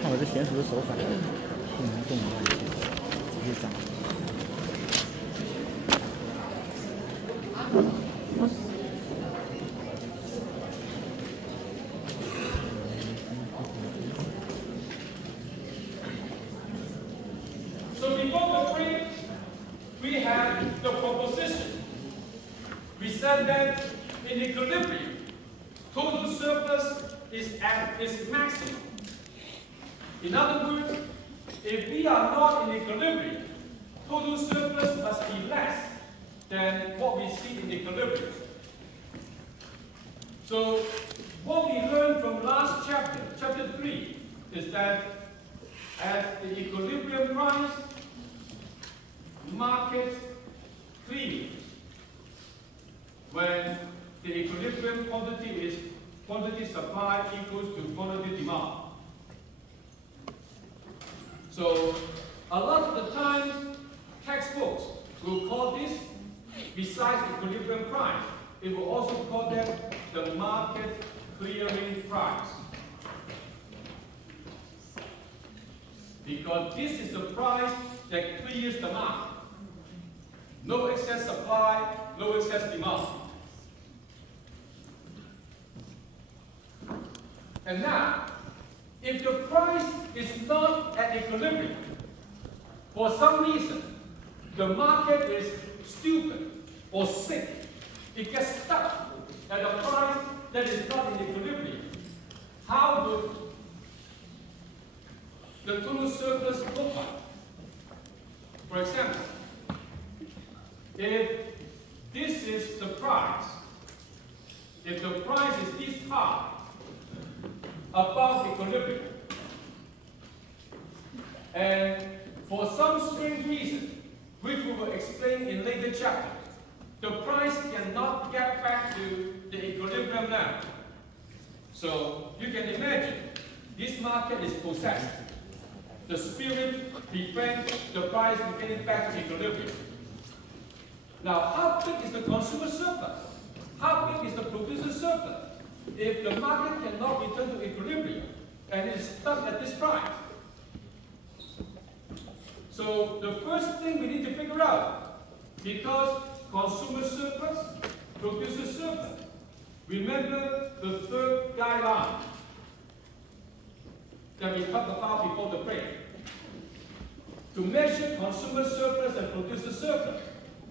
看我这娴熟的手法，不能动的直接涨。So before the break, we had the proposition. We said that in equilibrium, total surplus is at its maximum. In other words, if we are not in equilibrium, total surplus must be less than what we see in equilibrium. So what we learned from last chapter, chapter 3, is that at the equilibrium price, market clearing, when the equilibrium quantity is quantity supply equals to quantity demand. So a lot of the times, textbooks will call this, besides equilibrium price, it will also call them the market clearing price. Because this is the price that clears the market. No excess supply, no excess demand. And now, if the price is not at equilibrium, for some reason, the market is stupid or sick, it gets stuck at a price that is not in equilibrium, how would the total surplus look like? For example, if this is the price, if the price is this high, above equilibrium, and for some strange reason, which we will explain in later chapters, the price cannot get back to the equilibrium now. So you can imagine, this market is possessed. The spirit prevents the price from getting back to equilibrium. Now, how big is the consumer surplus? How big is the producer surplus? If the market cannot return to equilibrium and is stuck at this price. So the first thing we need to figure out, because consumer surplus, producer surplus, remember the third guideline that we talked about before the break. To measure consumer surplus and producer surplus,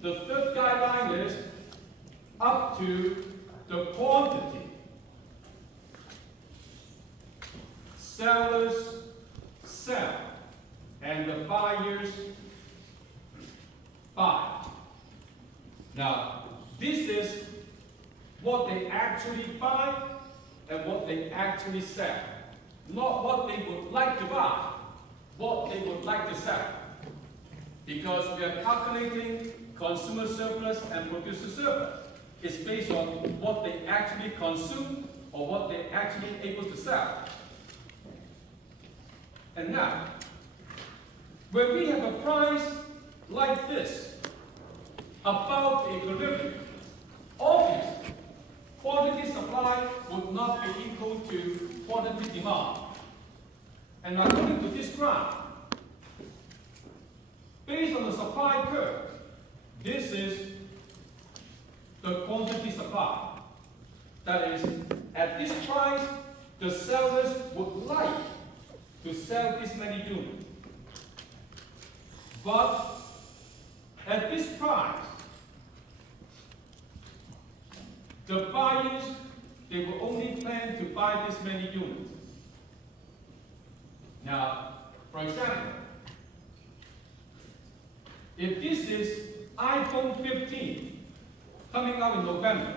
the third guideline is up to the quantity. Sellers sell and the buyers buy. Now, this is what they actually buy and what they actually sell. Not what they would like to buy, what they would like to sell. Because we are calculating consumer surplus and producer surplus. It's based on what they actually consume or what they're actually able to sell. And now, when we have a price like this, above the equilibrium, obviously, quantity supply would not be equal to quantity demand. And according to this graph, based on the supply curve, this is the quantity supply. That is, at this price, the sellers would like to sell this many units. But at this price, the buyers, they will only plan to buy this many units. Now, for example, if this is iPhone 15 coming out in November,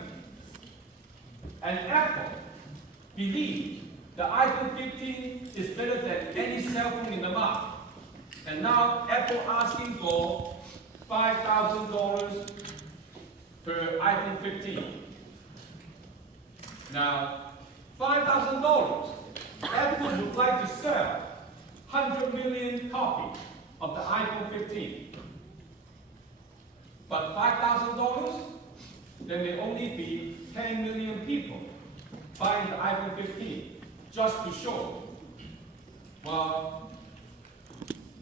and Apple believes the iPhone 15 is better than any cell phone in the market, and now Apple asking for $5,000 per iPhone 15. Now, $5,000, Apple would like to sell 100 million copies of the iPhone 15. But $5,000, there may only be 10 million people buying the iPhone 15. just to show. Well,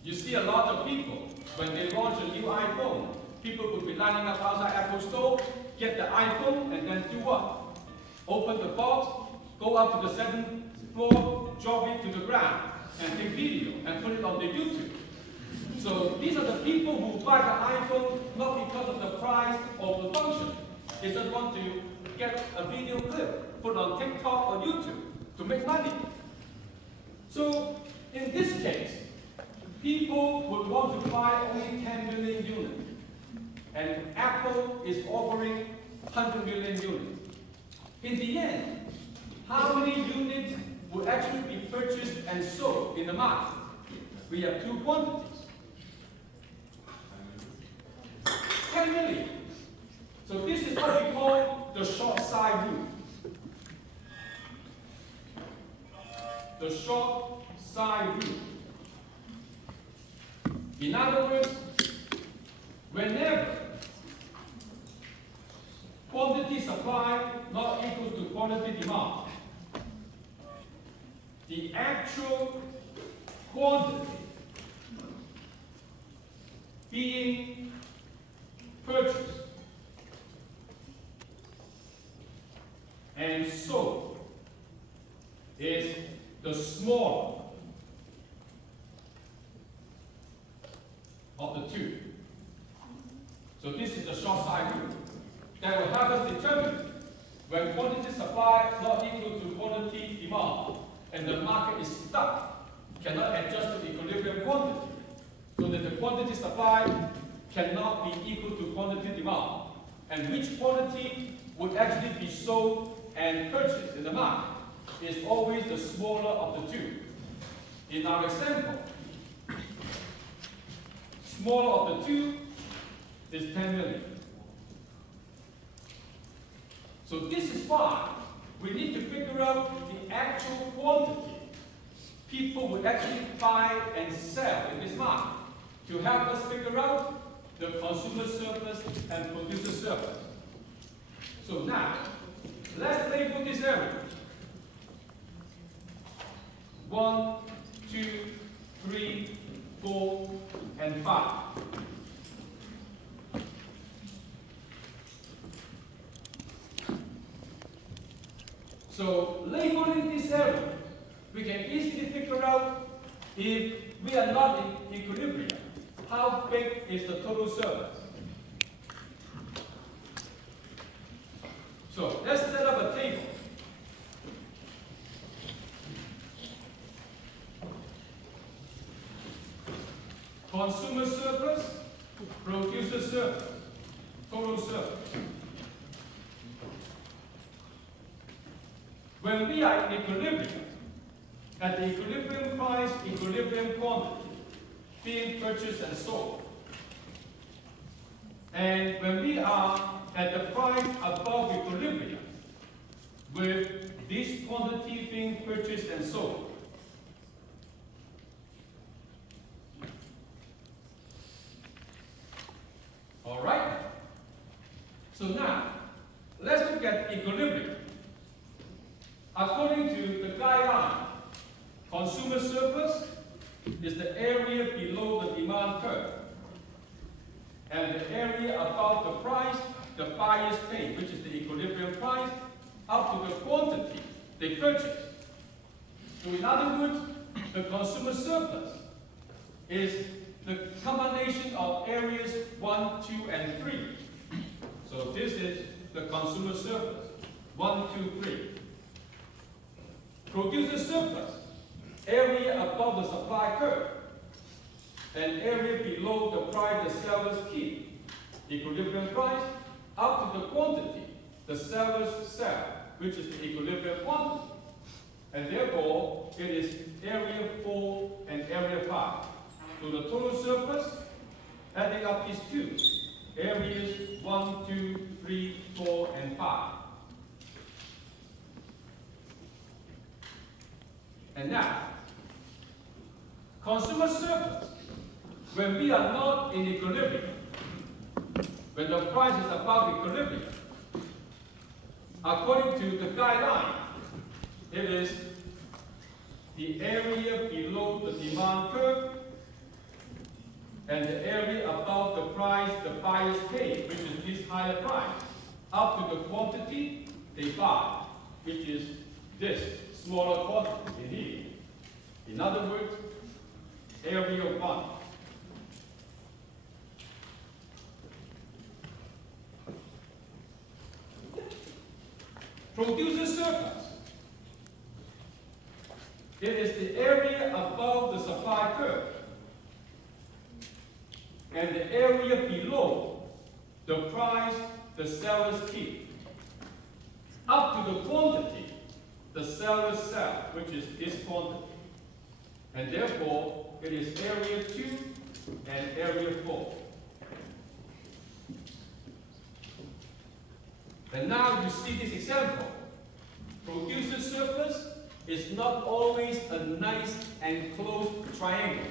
you see a lot of people, when they launch a new iPhone, people will be lining up outside Apple Store, get the iPhone, and then do what? Open the box, go up to the 7th floor, drop it to the ground, and take video, and put it on the YouTube. So these are the people who buy the iPhone not because of the price or the function. They just want to get a video clip, put on TikTok or YouTube to make money. So in this case, people would want to buy only 10 million units. And Apple is offering 100 million units. In the end, how many units will actually be purchased and sold in the market? We have two quantities. 10 million. So this is what we call the short side rule. The short side rule. In other words, whenever quantity supply not equal to quantity demand, the actual quantity being purchased and sold is the smaller of the two. So this is the short side rule that will help us determine when quantity supply not equal to quantity demand and the market is stuck, cannot adjust to equilibrium quantity, so that the quantity supply cannot be equal to quantity demand, and which quantity would actually be sold and purchased in the market is always the smaller of the two. In our example, smaller of the two is 10 million. So this is why we need to figure out the actual quantity people would actually buy and sell in this market to help us figure out the consumer surplus and producer surplus. So now, let's label this area. 1, 2, 3, 4, and 5. So, labeling this area, we can easily figure out if we are not in equilibrium, how big is the total surplus. So, let's set up a table. Consumer surplus, producer surplus, total surplus. When we are in equilibrium, at the equilibrium price, equilibrium quantity, being purchased and sold. And when we are at the price above equilibrium, with this quantity being purchased and sold, all right? So now, let's look at equilibrium. According to the guideline, consumer surplus is the area below the demand curve, and the area above the price the buyers pay, which is the equilibrium price, up to the quantity they purchase. So in other words, the consumer surplus is the combination of areas 1, 2, and 3. So this is the consumer surplus, 1, 2, 3. Producer surplus, area above the supply curve, and area below the price the sellers keep. Equilibrium price, up to the quantity the sellers sell, which is the equilibrium quantity. And therefore, it is area 4 and area 5. So the total surplus, adding up these two, areas 1, 2, 3, 4, and 5. And now, consumer surplus, when we are not in equilibrium, when the price is above equilibrium, according to the guideline, it is the area below the demand curve, and the area above the price the buyers pay, which is this higher price, up to the quantity they buy, which is this smaller quantity in here. In other words, area 1. Producer surplus. It is the area above the supply curve and the area below the price the sellers keep, up to the quantity the sellers sell, which is this quantity. And therefore, it is area 2 and area 4. And now you see this example. Producer surplus is not always a nice and close triangle.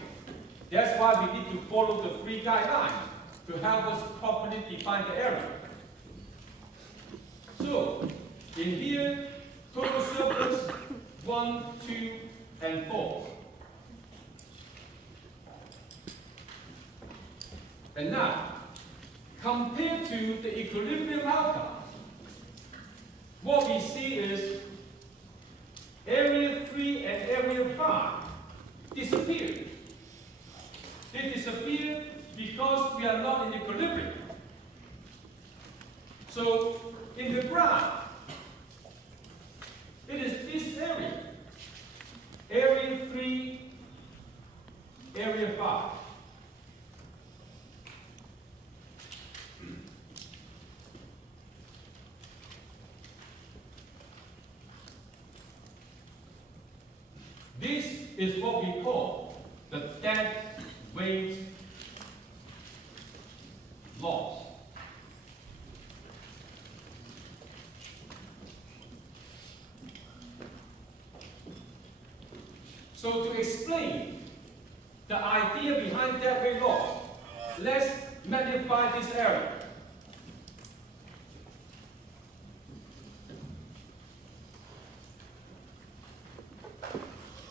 That's why we need to follow the 3 guidelines to help us properly define the area. So, in here, total surplus 1, 2, and 4. And now, compared to the equilibrium outcome, what we see is area 3 and area 5 disappear. They disappear because we are not in equilibrium. So, in the graph, it is this area, area 3, area 5. This is what we call the dead weight loss. So to explain the idea behind dead weight loss, let's magnify this area.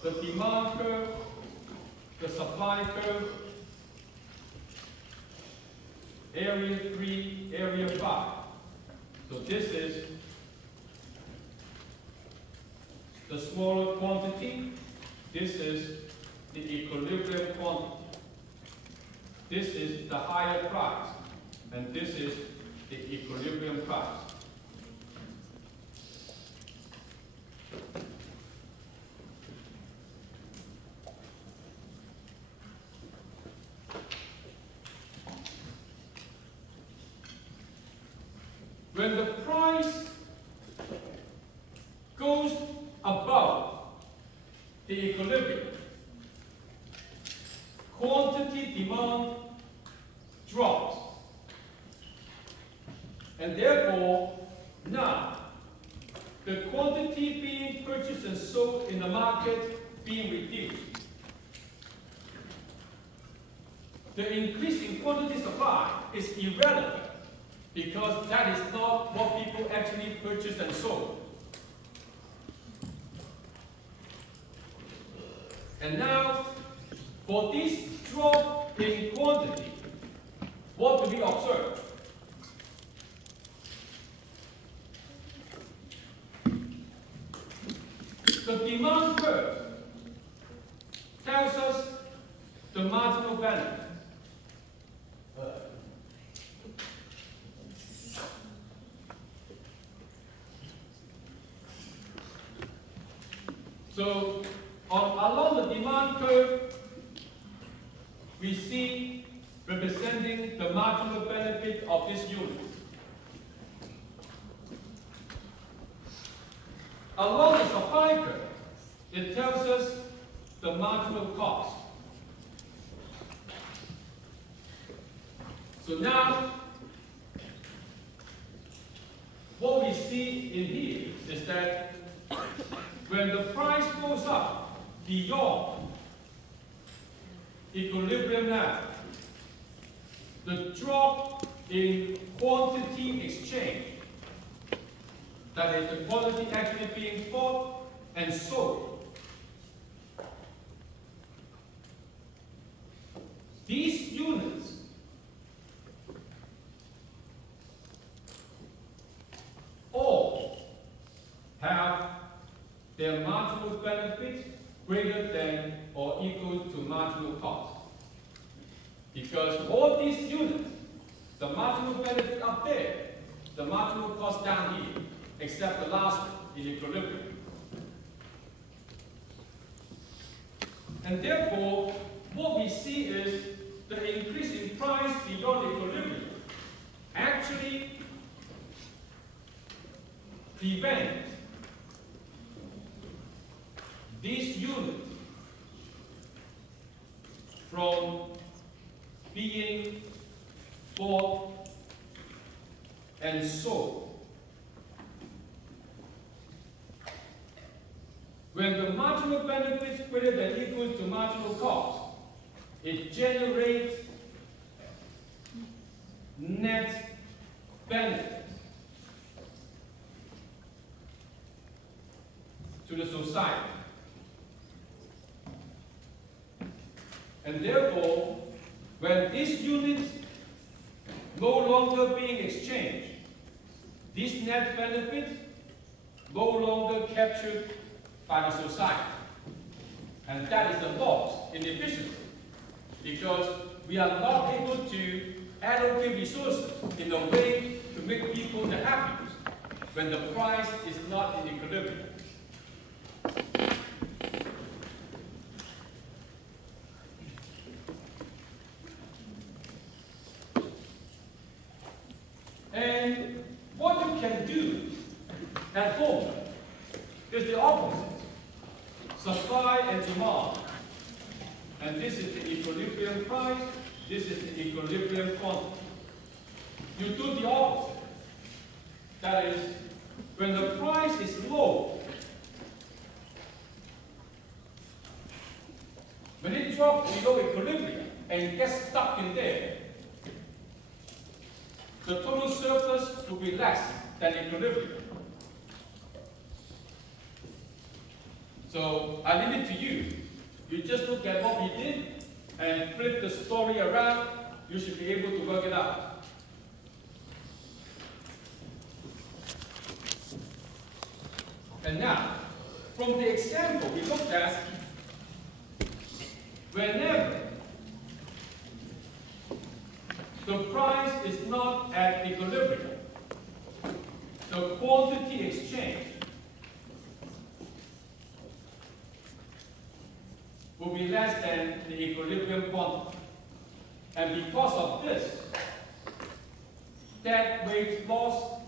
The demand curve, the supply curve, area 3, area 5. So this is the smaller quantity. This is the equilibrium quantity. This is the higher price. And this is the equilibrium price. When the price goes above the equilibrium, quantity demand drops. And therefore, now, the quantity being purchased and sold in the market being reduced. The increase in quantity supply is irrelevant, because that is not what people actually purchased and sold. And now, for this drop in quantity, what do we observe? The demand curve tells us the marginal benefit. So, along the demand curve, we see representing the marginal benefit of this unit. Along the supply curve, it tells us the marginal cost. So now, what we see in here is that when the price goes up beyond equilibrium level, the drop in quantity exchange, that is the quantity actually being bought and sold, their marginal benefit greater than or equal to marginal cost. Because all these units, the marginal benefit up there, the marginal cost down here, except the last one in equilibrium. And therefore, what we see is the increase in price beyond equilibrium actually prevents these units from being bought and sold. When the marginal benefit is greater than equal to marginal cost, it generates net benefit to the society. And therefore, when these units no longer being exchanged, these net benefits no longer captured by the society. And that is a loss in efficiency, because we are not able to allocate resources in a way to make people the happiest when the price is not in equilibrium. And what you can do at home is the opposite. Supply and demand. And this is the equilibrium price, this is the equilibrium quantity. You do the opposite. That is, when the price is low, when it drops below equilibrium and gets stuck in there, the total surplus will be less than equilibrium. So I leave it to you. You just look at what we did and flip the story around. You should be able to work it out. And now, from the example we looked at, whenever the price is not at equilibrium, the quantity exchange will be less than the equilibrium quantity. And because of this, that wage loss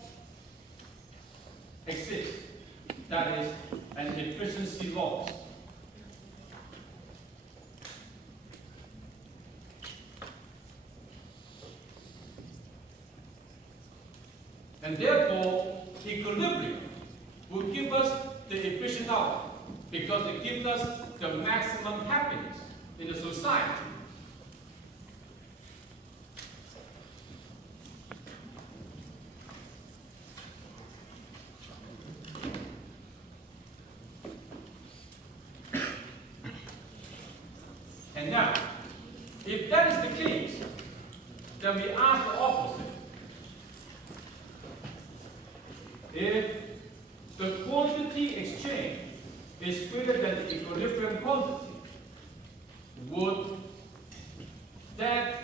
exists. That is an efficiency loss. And therefore, equilibrium will give us the efficient outcome, because it gives us the maximum happiness in the society. And now, if that is the case, then we ask the opposite. If the quantity exchange is greater than the equilibrium quantity, would that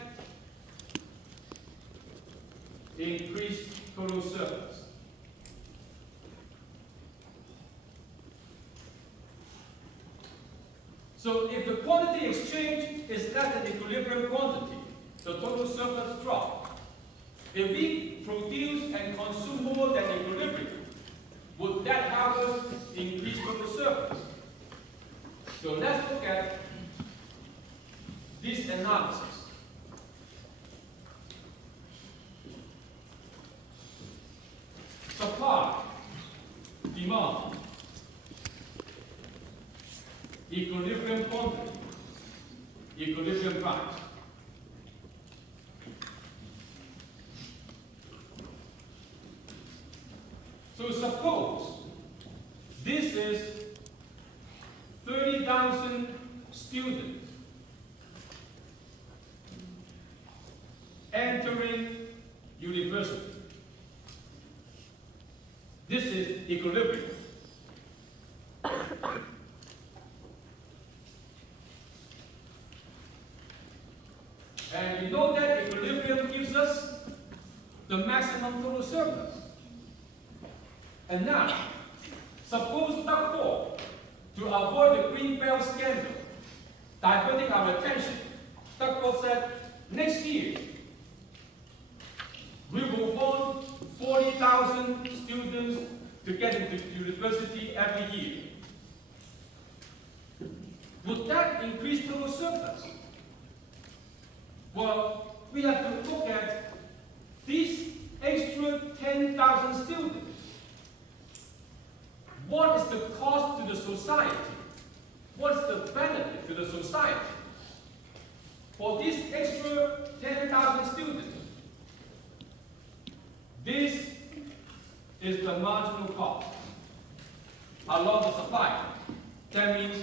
increase total surplus? So if the quantity exchange is less than equilibrium quantity, the total surplus drops. If we produce and consume more than equilibrium, would that help us increase total surplus? So let's look at this analysis. Supply, demand, equilibrium quantity, equilibrium price. So suppose this is 30,000 students entering university. This is equilibrium. the maximum total surplus. And now, suppose Duck 4, to avoid the green belt scandal, diverting our attention, Duck 4 said, next year, we will want 40,000 students to get into university every year. Would that increase total surplus? Well, we have to look at these extra 10,000 students. What is the cost to the society? What's the benefit to the society? For these extra 10,000 students, this is the marginal cost along the supply. That means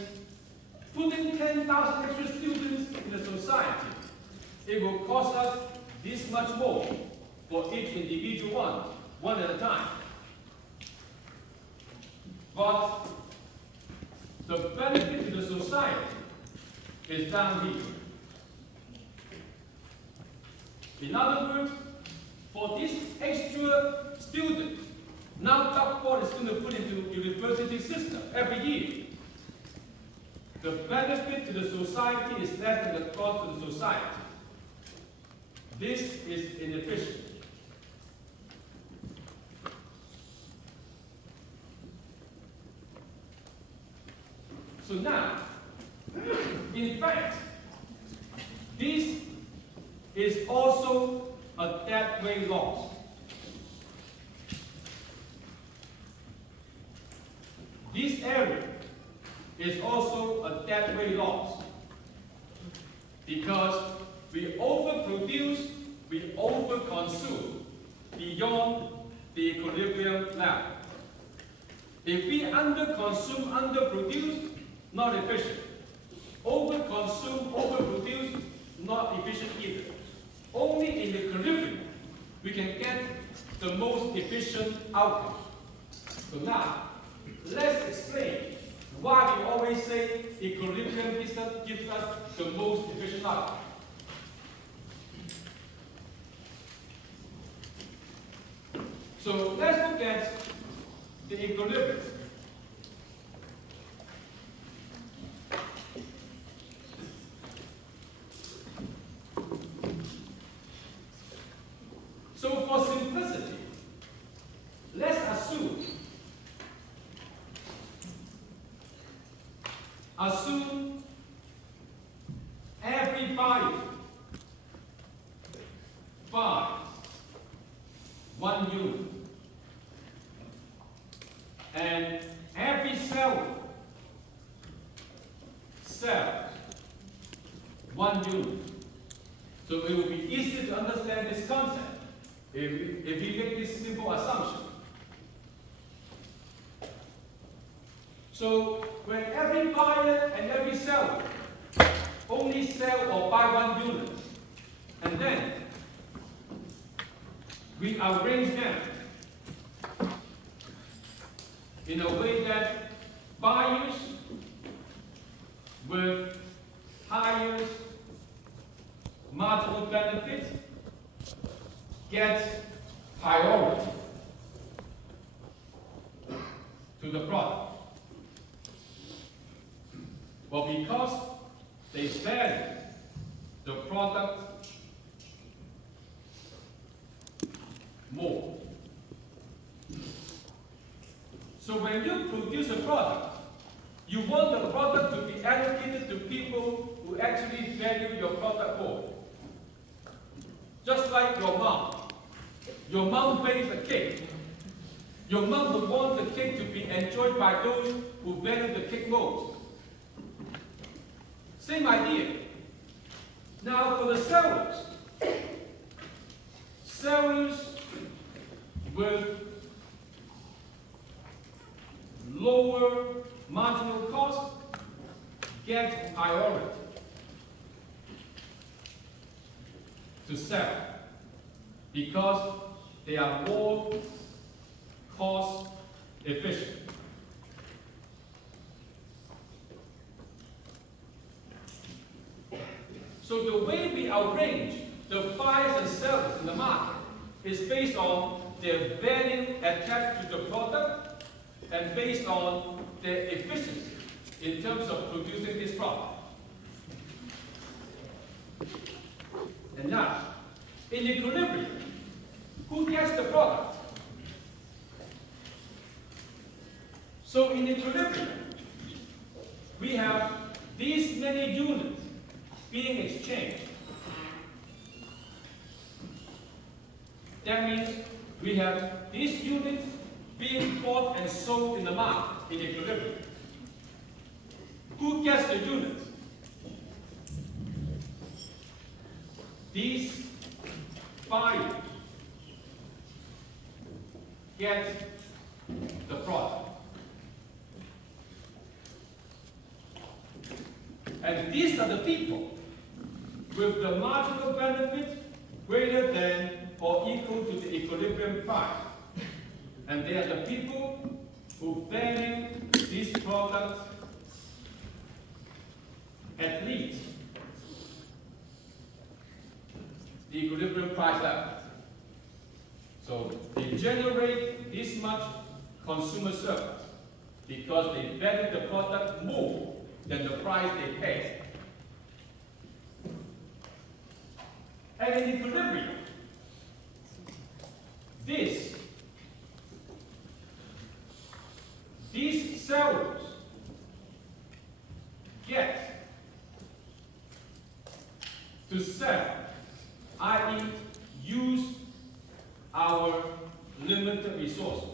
putting 10,000 extra students in the society, it will cost us this much more for each individual one at a time. But the benefit to the society is down here. In other words, for this extra student, now Duck 4 is going to put into university system every year. The benefit to the society is less than the cost to the society. This is inefficient. So now, in fact, this is also a deadweight loss. This area is also a deadweight loss because we overproduce, we overconsume beyond the equilibrium level. If we underconsume, underproduce, not efficient. Overconsume, overproduce, not efficient either. Only in the equilibrium we can get the most efficient outcome. So now, let's explain why we always say equilibrium gives us the most efficient outcome. So let's look at the equilibrium. So for simplicity, let's assume every buyer buys 1 unit and every seller sells 1 unit. So it will be easy to understand this concept if we make this simple assumption. So when every buyer and every seller only sell or buy 1 unit, and then we arrange them in a way that buyers with highest marginal benefit get priority to the product. Well, because they value the product more. So when you produce a product, you want the product to be allocated to people who actually value your product more. Just like your mom. Your mom bakes a cake. Your mom would want the cake to be enjoyed by those who value the cake most. Same idea. Now for the sellers with lower marginal cost get priority to sell because they are more cost efficient. So the way we arrange the buyers and sellers in the market is based on their value attached to the product and based on their efficiency in terms of producing this product. And now, in equilibrium, who gets the product? So in equilibrium, we have these many units being exchanged. That means we have these units being bought and sold in the market in equilibrium. Who gets the units? These buyers get the product. And these are the people with the marginal benefit greater than or equal to the equilibrium price. And they are the people who value these products at least the equilibrium price level. So they generate this much consumer surplus because they value the product more than the price they pay. And in equilibrium, these sellers get to sell, i.e. use our limited resources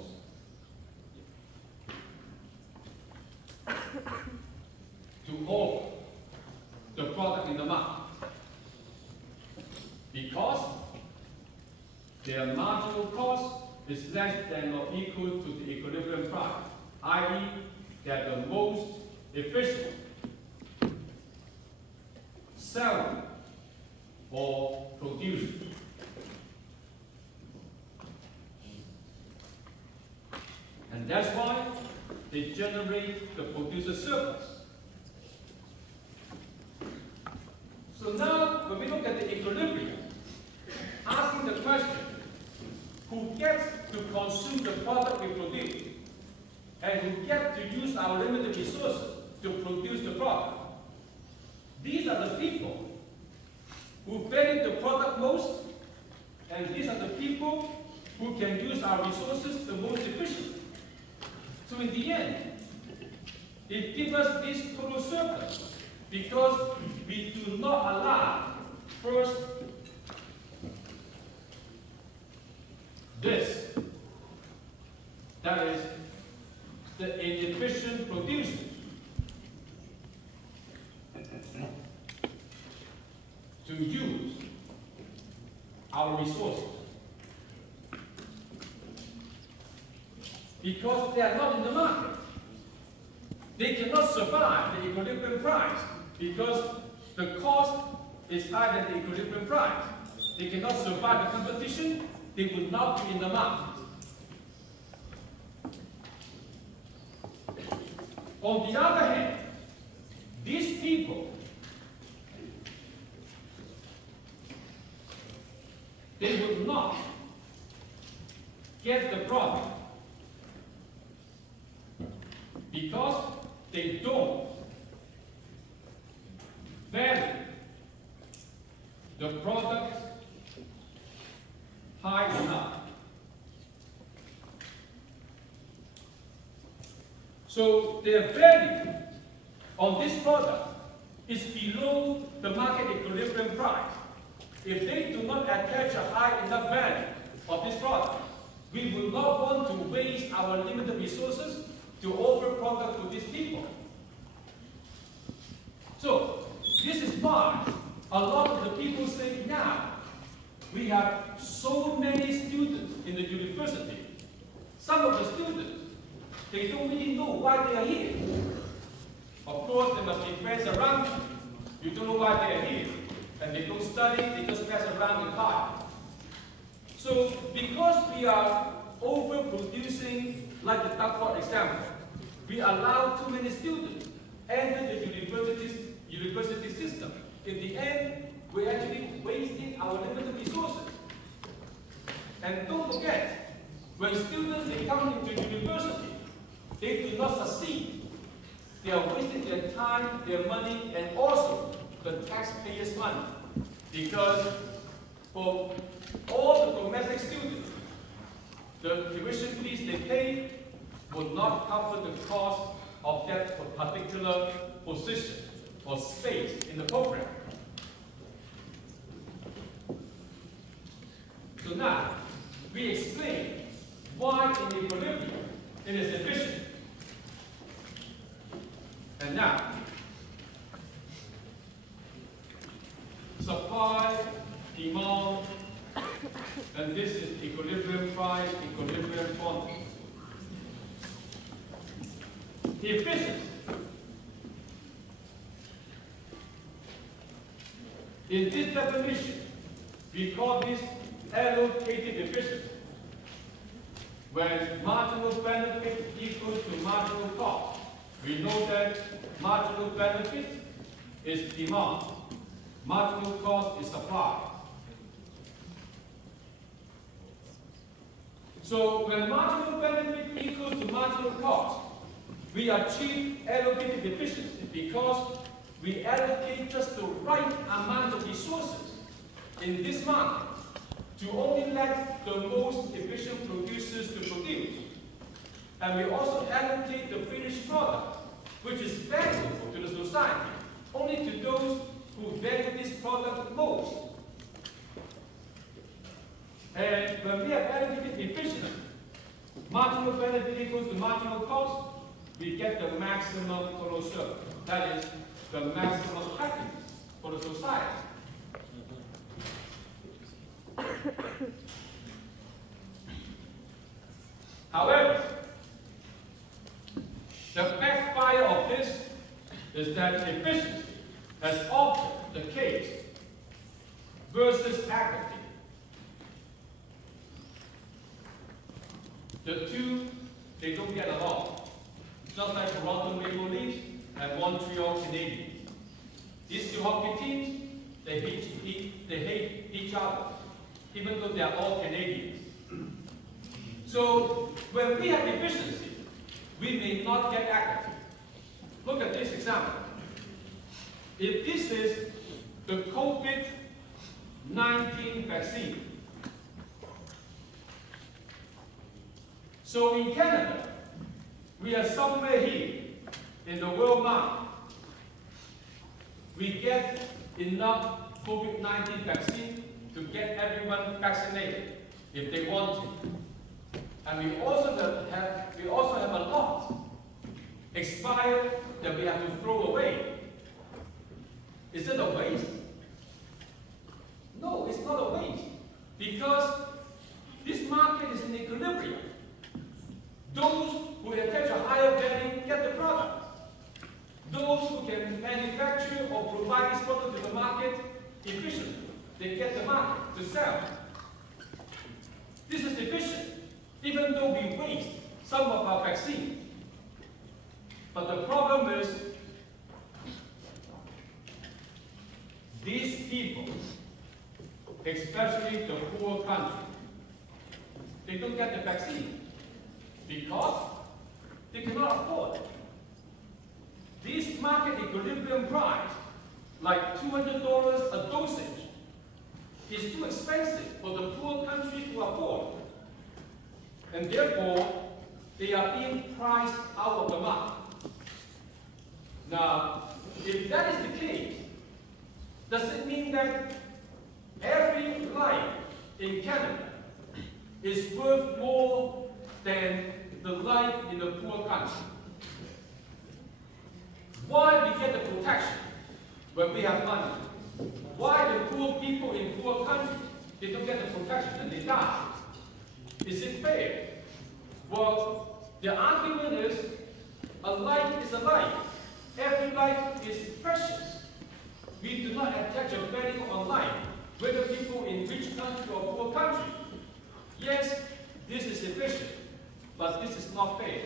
to offer the product in the market because their marginal cost is less than or equal to the equilibrium price, i.e. they are the most efficient seller or producer. And that's why they generate the producer surplus. So now, when we look at the equilibrium, asking the question, who gets to consume the product we produce, and who get to use our limited resources to produce the product? These are the people who value the product most, and these are the people who can use our resources the most efficiently. So in the end, it gives us this total surplus because we do not allow, first, this, that is, the inefficient producer, to use our resources. Because they are not in the market. They cannot survive the equilibrium price because the cost is higher than the equilibrium price. They cannot survive the competition. They would not be in the market. On the other hand, these people, they would not get the product because they don't value the product high enough. So their value on this product is below the market equilibrium price. If they do not attach a high enough value of this product, we will not want to waste our limited resources to offer product to these people. So this is why a lot of the people say now we have so many students in the university. Some of the students, they don't really know why they are here. Of course, there must be friends around you. You don't know why they are here. And they don't study, they just mess around and hide. So because we are overproducing, like the Duckport example, we allow too many students enter the university system. In the end, we're actually wasting our limited resources. And And don't forget, when students they come into university, they do not succeed. They are wasting their time, their money, and also the taxpayers' money. Because for all the domestic students, the tuition fees they pay will not cover the cost of that particular position or space in the program. So now, we explain why in equilibrium it is efficient. And now, supply, demand, and this is equilibrium price, equilibrium quantity. Efficiency. In this definition, we call this allocated efficiency, when marginal benefit equals to marginal cost. We know that marginal benefit is demand, marginal cost is supply. So when marginal benefit equals to marginal cost, we achieve allocated efficiency because we allocate just the right amount of resources in this market to only let the most efficient producers to produce. And we also allocate the finished product, which is valuable to the society, only to those who value this product most. And when we have allocated efficiency, marginal benefit equals to marginal cost, we get the maximum total service. That is the maximum happiness for the society. However, the backfire of this is that efficiency has often the case versus equity. The two, they don't get along. Just like Toronto Maple Leafs and Montreal Canadiens. These two hockey teams, they hate each other, even though they are all Canadians. So when we have efficiency, we may not get equity. Look at this example. If this is the COVID-19 vaccine, so in Canada, we are somewhere here in the world market. We get enough COVID-19 vaccine to get everyone vaccinated if they want to. And we also have a lot expired that we have to throw away. Is it a waste? No, it's not a waste. Because this market is in equilibrium. Those who attach a higher value get the product. Those who can manufacture or provide this product to the market efficiently, they get the market to sell. This is efficient, even though we waste some of our vaccine. But the problem is, these people, especially the poor country, they don't get the vaccine because they cannot afford it. This market equilibrium price, like $200 a dosage, is too expensive for the poor countries to afford. And therefore, they are being priced out of the market. Now, if that is the case, does it mean that every life in Canada is worth more than the life in the poor country? Why we get the protection when we have money? Why the poor people in poor countries, they don't get the protection and they die? Is it fair? Well, the argument is, a life is a life. Every life is precious. We do not attach a value on life, whether people in rich country or poor country. Yes, this is efficient, but this is not fair.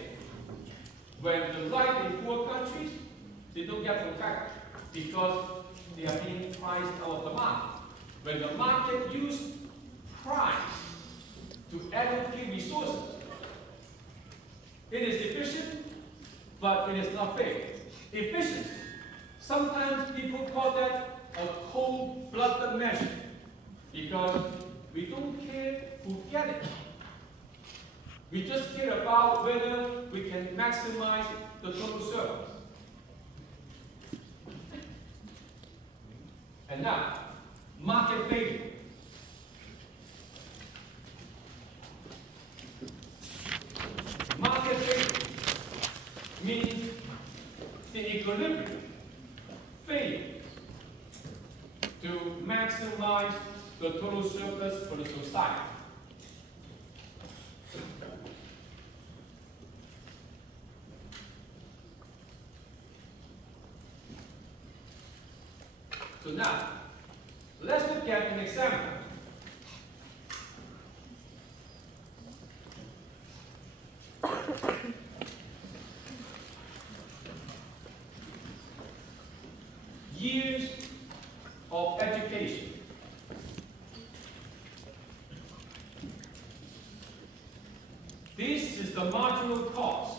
When the life in poor countries, they don't get protected because they are being priced out of the market. When the market uses price to allocate resources. It is efficient, but it is not fair. Efficient. Sometimes people call that a cold-blooded measure because we don't care who gets it. We just care about whether we can maximize the total surplus. And now, market failure. Market failure means the equilibrium failure to maximize the total surplus for the society. So now, let's look at an example. Years of education. This is the marginal cost.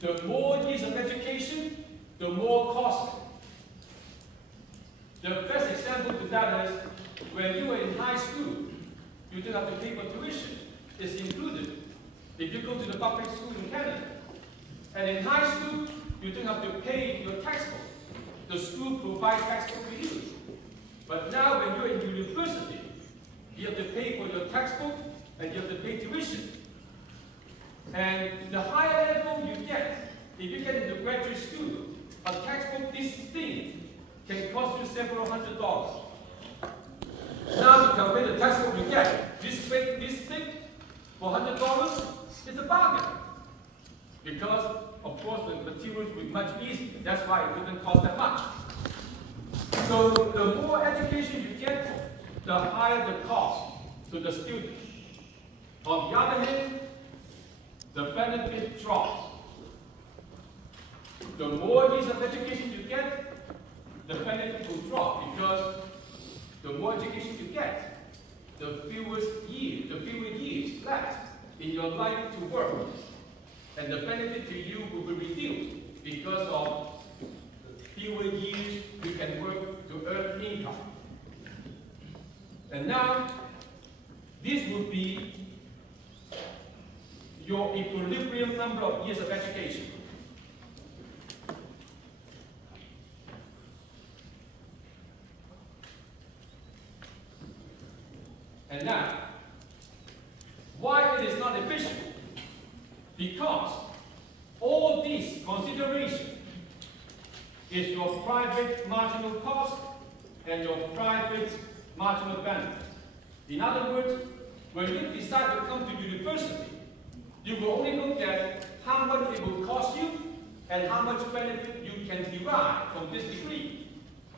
The more years of education, the more costly. The best example to that is when you were in high school, you didn't have to pay for tuition. It's included if you go to the public school in Canada. And in high school, you don't have to pay your textbook. The school provides textbook for you. But now when you're in university, you have to pay for your textbook and you have to pay tuition. And the higher level you get, if you get into graduate school, a textbook this thing can cost you several $100s. Now you compare the textbook you get, this thick, for $100, it's a bargain. Because, of course, the materials will be much easier. That's why it wouldn't cost that much. So the more education you get, the higher the cost to the student. On the other hand, the benefit drops. The more years of education you get, the benefit will drop because the more education you get, the fewer years left in your life to work. And the benefit to you will be reduced because of fewer years you can work to earn income. And now, this would be your equilibrium number of years of education. And now, why it is not efficient? Because all these considerations is your private marginal cost and your private marginal benefit. In other words, when you decide to come to university, you will only look at how much it will cost you and how much benefit you can derive from this degree,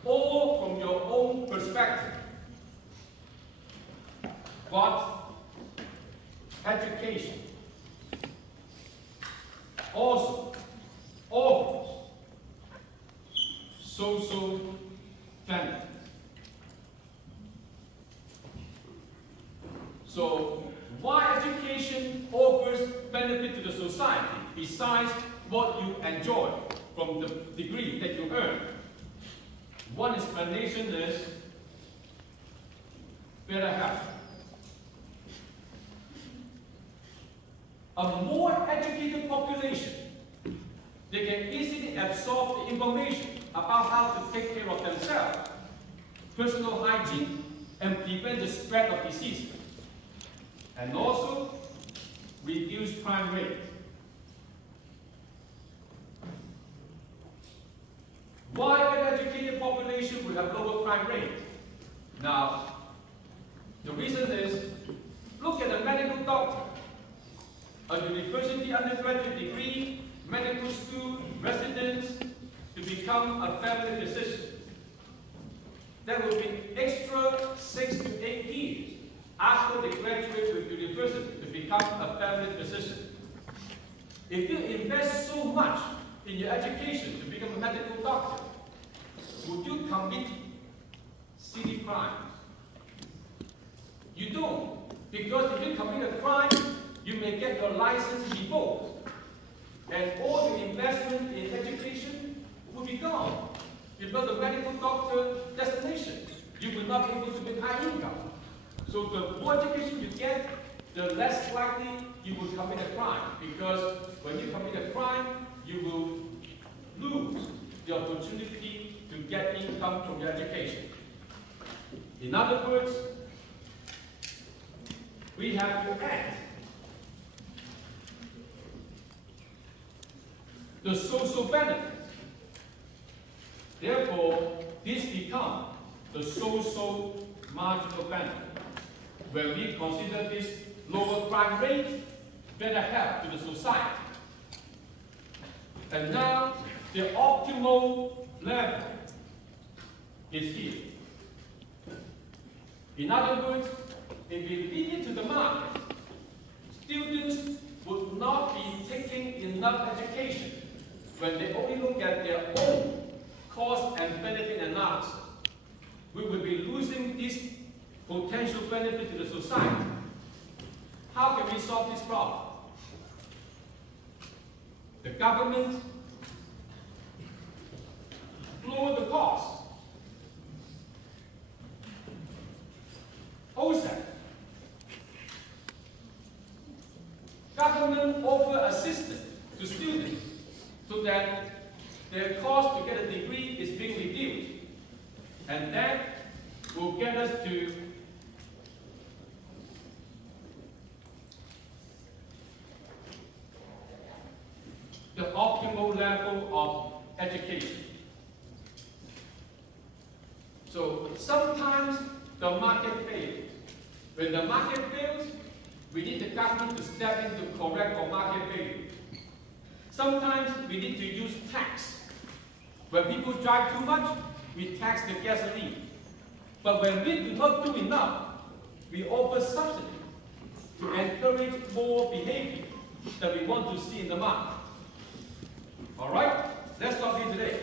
all from your own perspective. But education also offers social benefits. So, why education offers benefit to the society besides what you enjoy from the degree that you earn? One explanation is better health. A more educated population, they can easily absorb the information about how to take care of themselves, personal hygiene, and prevent the spread of diseases, and also reduce crime rate. Why an educated population would have lower crime rate? Now, the reason is, look at a medical doctor. A university undergraduate degree, medical school, residence, to become a family physician. That will be extra 6 to 8 years after they graduate with university to become a family physician. If you invest so much in your education to become a medical doctor, would you commit silly crimes? You don't. Because if you commit a crime, you may get your license revoked. And all the investment in education will be gone. You're not a medical doctor destination. You will not be able to make high income. So the more education you get, the less likely you will commit a crime. Because when you commit a crime, you will lose the opportunity to get income from your education. In other words, we have to add the social benefit. Therefore, this becomes the social marginal benefit. When we consider this lower crime rate, better help to the society. And now, the optimal level is here. In other words, if we leave it to the market, students would not be taking enough education when they only look at their own cost and benefit analysis. We will be losing this potential benefit to the society. How can we solve this problem? The government lower the cost. OSAC. Government offer assistance to students so that their cost to get a degree is being reduced. And that will get us to the optimal level of education. So sometimes the market fails. When the market fails, we need the government to step in to correct our market failure. Sometimes we need to use tax. When people drive too much, we tax the gasoline. But when we do not do enough, we offer subsidy to encourage more behavior that we want to see in the market. All right? Let's stop here today.